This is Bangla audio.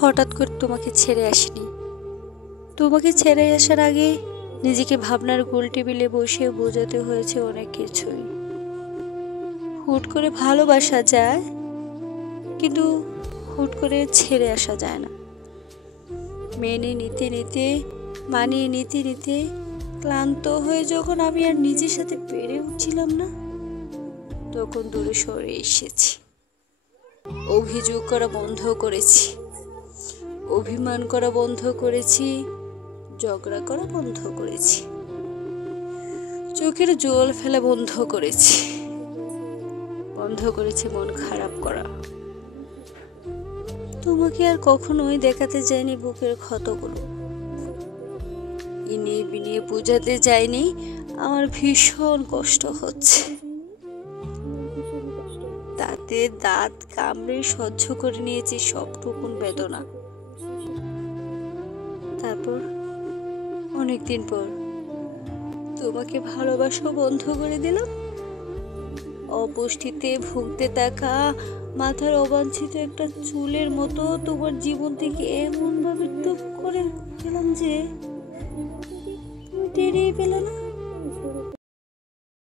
হঠাৎ করে তোমাকে ছেড়ে আসিনি। তোমাকে ছেড়ে আসার আগে নিজেকে ভাবনার গোল টেবিলে বসে বোঝাতে হয়েছে অনেক কিছুই। হুট করে ভালোবাসা যায়, কিন্তু হুট করে ছেড়ে আসা যায় না। মেনে নিতে নিতে, মানিয়ে নিতে নিতে ক্লান্ত হয়ে যখন আমি আর নিজের সাথে পেরে উঠছিলাম না, তখন দূরে সরে এসেছি। অভিযোগ করা বন্ধ করেছি, অভিমান করা বন্ধ করেছি, ঝগড়া করা বন্ধ করেছি, চোখের জল ফেলা বন্ধ করেছি, বন্ধ করেছি মন খারাপ করা। তোমাকে আর কখনোই দেখাতে যায়নি বুকের ক্ষতগুলো, ইনিয়ে বিনিয়ে বোঝাতে যায়নি আমার ভীষণ কষ্ট হচ্ছে। তাতে দাঁত কামড়ে সহ্য করে নিয়েছি সবটুকুন বেদনা। তারপর অনেকদিন পর তোমাকে ভালোবাসা বন্ধ করে দিলাম। অপুষ্টিতে ভুগতে থাকা মাথার অবাঞ্ছিত একটা চুলের মতো তোমার জীবন থেকে এমন ভাবে টুপ করে গেলাম যে তুমি টেরই পেলে না।